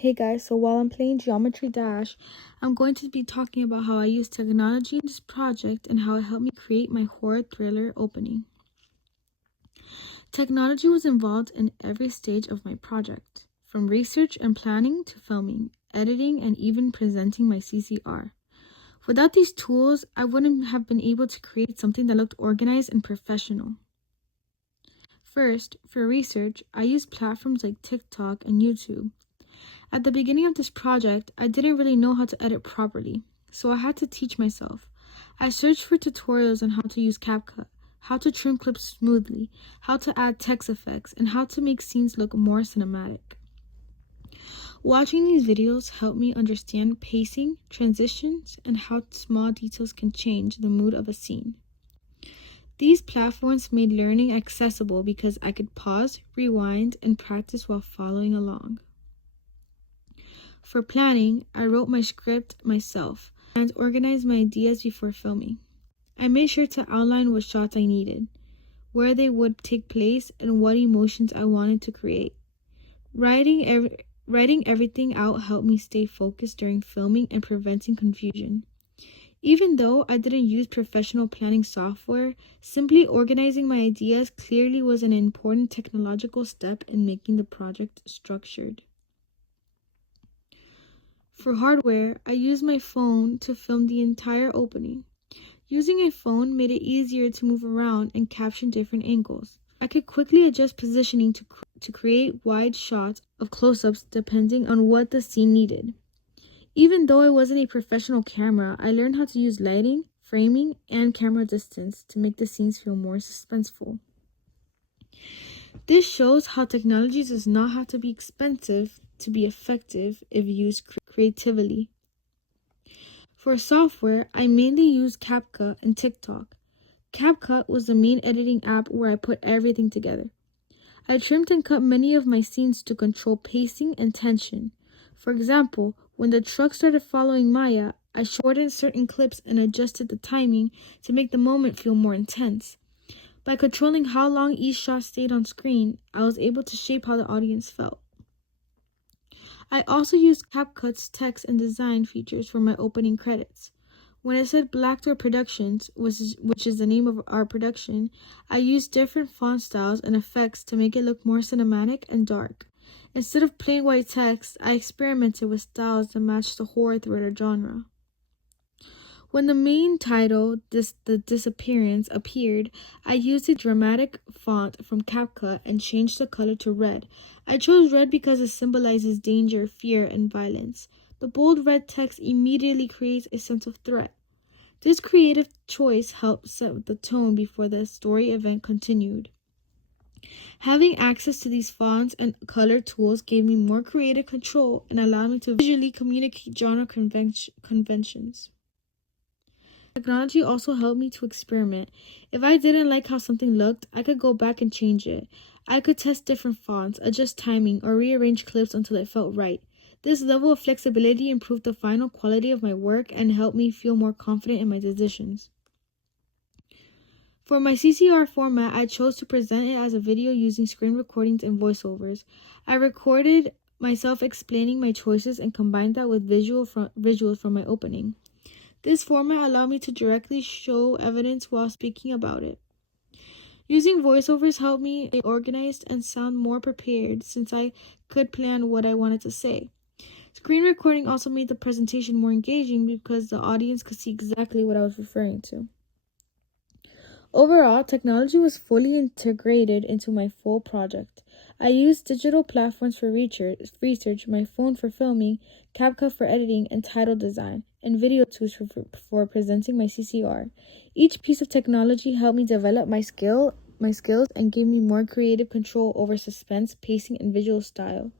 Hey guys, so while I'm playing Geometry Dash, I'm going to be talking about how I use technology in this project and how it helped me create my horror thriller opening. Technology was involved in every stage of my project, from research and planning to filming, editing, and even presenting my CCR. Without these tools, I wouldn't have been able to create something that looked organized and professional. First, for research, I used platforms like TikTok and YouTube. At the beginning of this project, I didn't really know how to edit properly, so I had to teach myself. I searched for tutorials on how to use CapCut, how to trim clips smoothly, how to add text effects, and how to make scenes look more cinematic. Watching these videos helped me understand pacing, transitions, and how small details can change the mood of a scene. These platforms made learning accessible because I could pause, rewind, and practice while following along. For planning, I wrote my script myself and organized my ideas before filming. I made sure to outline what shots I needed, where they would take place, and what emotions I wanted to create. Writing everything out helped me stay focused during filming and preventing confusion. Even though I didn't use professional planning software, simply organizing my ideas clearly was an important technological step in making the project structured. For hardware, I used my phone to film the entire opening. Using a phone made it easier to move around and capture different angles. I could quickly adjust positioning to create wide shots of close-ups depending on what the scene needed. Even though I wasn't a professional camera, I learned how to use lighting, framing, and camera distance to make the scenes feel more suspenseful. This shows how technology does not have to be expensive to be effective if used creatively. For software, I mainly use CapCut and TikTok. CapCut was the main editing app where I put everything together. I trimmed and cut many of my scenes to control pacing and tension. For example, when the truck started following Maya, I shortened certain clips and adjusted the timing to make the moment feel more intense. By controlling how long each shot stayed on screen, I was able to shape how the audience felt. I also used CapCut's text and design features for my opening credits. When it said Black Door Productions, which is the name of our production, I used different font styles and effects to make it look more cinematic and dark. Instead of plain white text, I experimented with styles that matched the horror thriller genre. When the main title, The Disappearance, appeared, I used a dramatic font from CapCut and changed the color to red. I chose red because it symbolizes danger, fear, and violence. The bold red text immediately creates a sense of threat. This creative choice helped set the tone before the story event continued. Having access to these fonts and color tools gave me more creative control and allowed me to visually communicate genre conventions. Technology also helped me to experiment. If I didn't like how something looked, I could go back and change it. I could test different fonts, adjust timing, or rearrange clips until it felt right. This level of flexibility improved the final quality of my work and helped me feel more confident in my decisions. For my CCR format, I chose to present it as a video using screen recordings and voiceovers. I recorded myself explaining my choices and combined that with visuals from my opening. This format allowed me to directly show evidence while speaking about it. Using voiceovers helped me stay organized and sound more prepared since I could plan what I wanted to say. Screen recording also made the presentation more engaging because the audience could see exactly what I was referring to. Overall, technology was fully integrated into my full project. I used digital platforms for research, my phone for filming, CapCut for editing and title design, and video tools for presenting my CCR. Each piece of technology helped me develop my skills and gave me more creative control over suspense, pacing, and visual style.